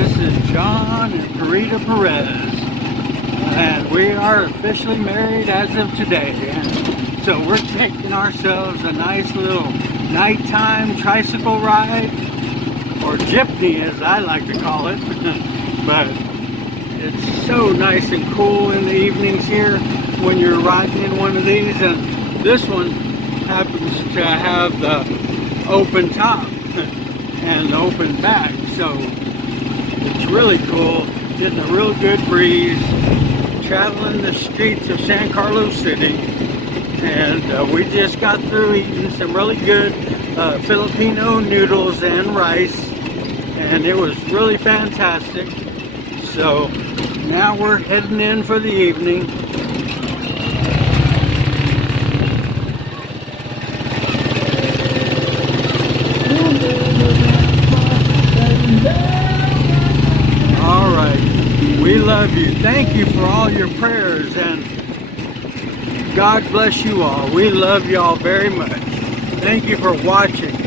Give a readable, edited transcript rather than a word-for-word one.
This is John and Carita Perez, and we are officially married as of today. And so we're taking ourselves a nice little nighttime tricycle ride, or jeepney as I like to call it. But it's so nice and cool in the evenings here when you're riding in one of these, and this one happens to have the open top and open back, so it's really cool. Getting a real good breeze, traveling the streets of San Carlos City, and we just got through eating some really good Filipino noodles and rice, and it was really fantastic. So now we're heading in for the evening. All right, we love you. Thank you for all your prayers, and God bless you all. We love you all very much. Thank you for watching.